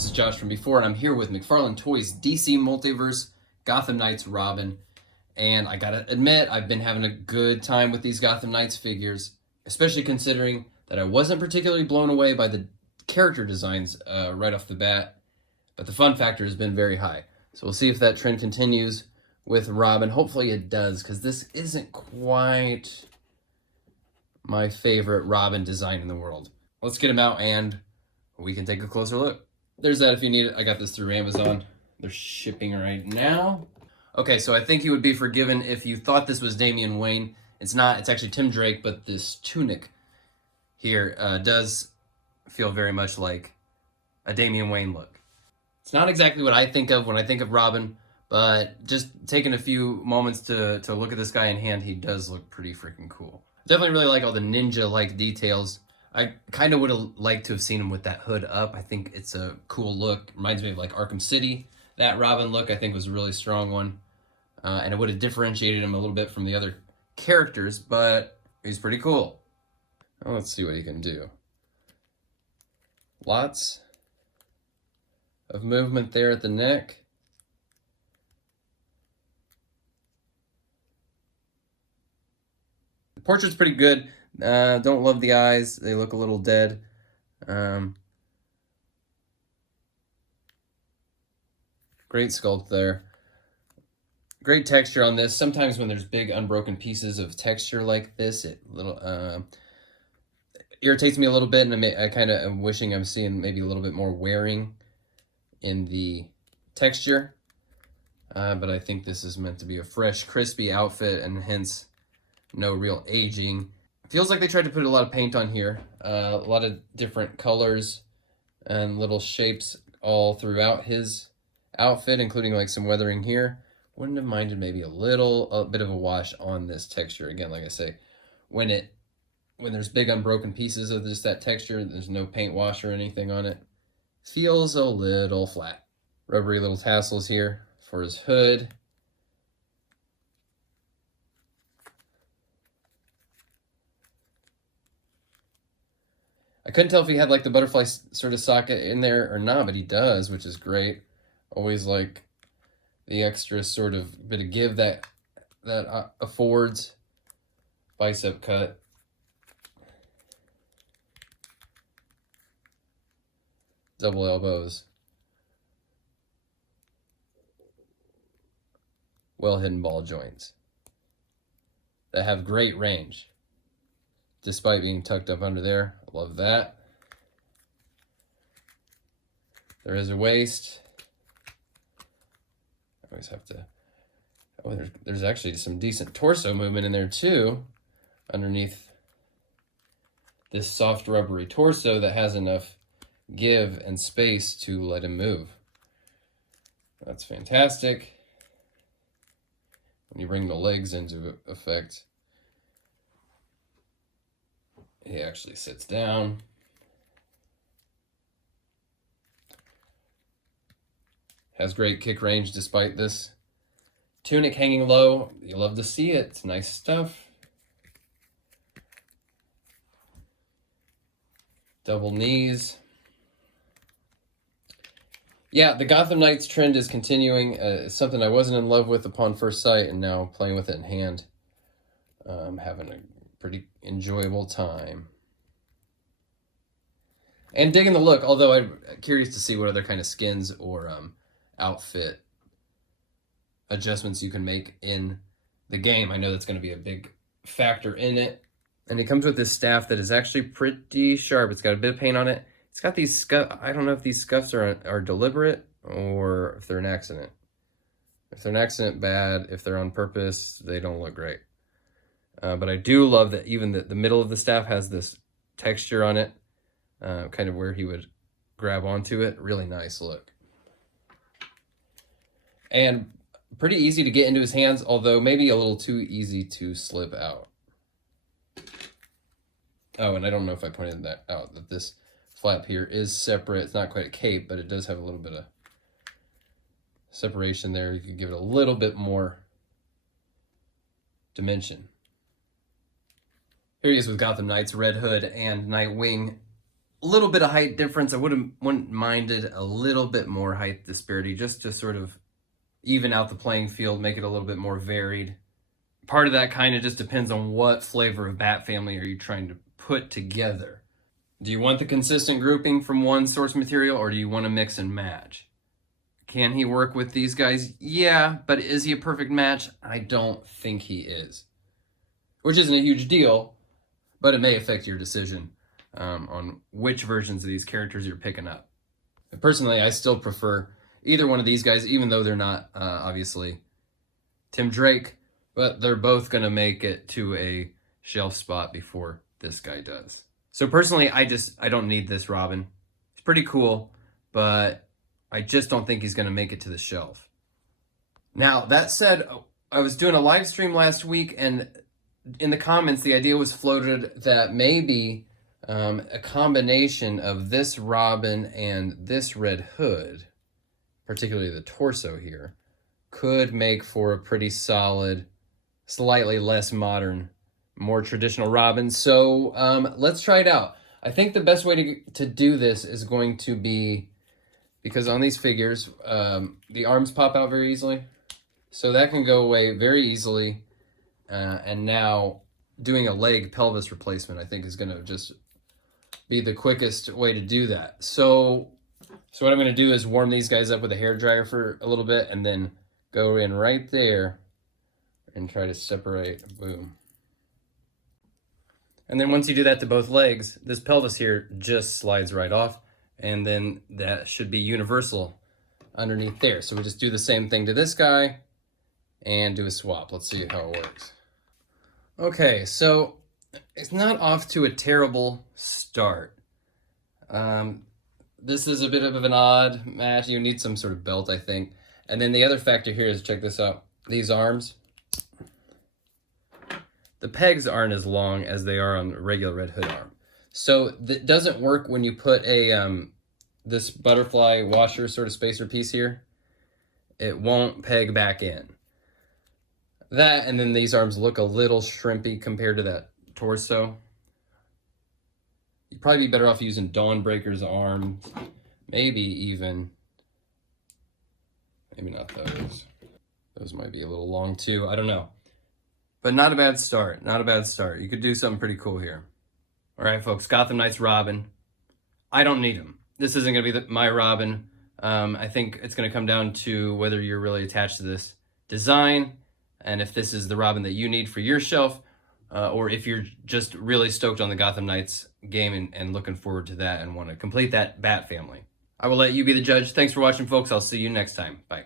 this is Josh from before, and I'm here with McFarlane Toys DC Multiverse Gotham Knights Robin. And I gotta admit, I've been having a good time with these Gotham Knights figures, especially considering that I wasn't particularly blown away by the character designs right off the bat, but the fun factor has been very high. So we'll see if that trend continues with Robin. Hopefully it does, because this isn't quite my favorite Robin design in the world. Let's get him out and we can take a closer look. There's that if you need it. I got this through Amazon. They're shipping right now. Okay, so I think you would be forgiven if you thought this was Damian Wayne. It's not. It's actually Tim Drake, but this tunic here does feel very much like a Damian Wayne look. It's not exactly what I think of when I think of Robin, but just taking a few moments to look at this guy in hand, he does look pretty freaking cool. Definitely really like all the ninja-like details. I kind of would have liked to have seen him with that hood up. I think it's a cool look. Reminds me of like Arkham City. That Robin look I think was a really strong one. And it would have differentiated him a little bit from the other characters, but he's pretty cool. Well, let's see what he can do. Lots of movement there at the neck. The portrait's pretty good. Don't love the eyes. They look a little dead. Great sculpt there. Great texture on this. Sometimes when there's big unbroken pieces of texture like this, it irritates me a little bit, and I kind of am wishing I'm seeing maybe a little bit more wearing in the texture. But I think this is meant to be a fresh, crispy outfit, and hence no real aging. Feels like they tried to put a lot of paint on here. A lot of different colors and little shapes all throughout his outfit, including like some weathering here. Wouldn't have minded maybe a bit of a wash on this texture. Again, like I say, when there's big unbroken pieces of just that texture, there's no paint wash or anything on it. Feels a little flat. Rubbery little tassels here for his hood. I couldn't tell if he had like the butterfly sort of socket in there or not, but he does, which is great. Always like the extra sort of bit of give that affords. Bicep cut. Double elbows. Well hidden ball joints that have great range despite being tucked up under there. I love that. There is a waist. I always have to... Oh, there's actually some decent torso movement in there too, underneath this soft rubbery torso that has enough give and space to let him move. That's fantastic. When you bring the legs into effect, he actually sits down. Has great kick range despite this tunic hanging low. You love to see it. It's nice stuff. Double knees. Yeah, the Gotham Knights trend is continuing. It's something I wasn't in love with upon first sight, and now playing with it in hand, I'm having a pretty enjoyable time. And digging the look, although I'm curious to see what other kind of skins or outfit adjustments you can make in the game. I know that's going to be a big factor in it. And it comes with this staff that is actually pretty sharp. It's got a bit of paint on it. It's got these scuffs. I don't know if these scuffs are deliberate or if they're an accident. If they're an accident, bad. If they're on purpose, they don't look great. But I do love that even the middle of the staff has this texture on it, kind of where he would grab onto it. Really nice look. And pretty easy to get into his hands, although maybe a little too easy to slip out. Oh, and I don't know if I pointed that out, that this flap here is separate. It's not quite a cape, but it does have a little bit of separation there. You could give it a little bit more dimension. Here he is with Gotham Knights, Red Hood and Nightwing a little bit of height difference. I wouldn't minded a little bit more height disparity just to sort of even out the playing field, make it a little bit more varied. Part of that kind of just depends on what flavor of Bat family are you trying to put together. Do you want the consistent grouping from one source material, or do you want to mix and match? Can he work with these guys? Yeah, but is he a perfect match? I don't think he is. Which isn't a huge deal, but it may affect your decision on which versions of these characters you're picking up. Personally, I still prefer either one of these guys, even though they're not, obviously, Tim Drake, but they're both going to make it to a shelf spot before this guy does. So personally, I don't need this Robin. It's pretty cool, but I just don't think he's going to make it to the shelf. Now, that said, I was doing a live stream last week, and in the comments, the idea was floated that maybe a combination of this Robin and this Red Hood, particularly the torso here, could make for a pretty solid, slightly less modern, more traditional Robin. So let's try it out. I think the best way to do this is going to be, because on these figures, the arms pop out very easily. So that can go away very easily. And now doing a leg pelvis replacement, I think, is going to just be the quickest way to do that. So what I'm going to do is warm these guys up with a hairdryer for a little bit and then go in right there and try to separate. Boom. And then once you do that to both legs, this pelvis here just slides right off, and then that should be universal underneath there. So we just do the same thing to this guy and do a swap. Let's see how it works. Okay, so it's not off to a terrible start. This is a bit of an odd match. You need some sort of belt, I think. And then the other factor here is, check this out. These arms, the pegs aren't as long as they are on a regular Red Hood arm. So that doesn't work when you put a this butterfly washer sort of spacer piece here. It won't peg back in. That, and then these arms look a little shrimpy compared to that torso. You'd probably be better off using Dawnbreaker's arms. Maybe even, maybe not those. Those might be a little long too, I don't know. But not a bad start, not a bad start. You could do something pretty cool here. All right, folks, Gotham Knights Robin. I don't need him. This isn't gonna be my Robin. I think it's gonna come down to whether you're really attached to this design, and if this is the Robin that you need for your shelf, or if you're just really stoked on the Gotham Knights game and looking forward to that and want to complete that Bat family. I will let you be the judge. Thanks for watching, folks. I'll see you next time. Bye.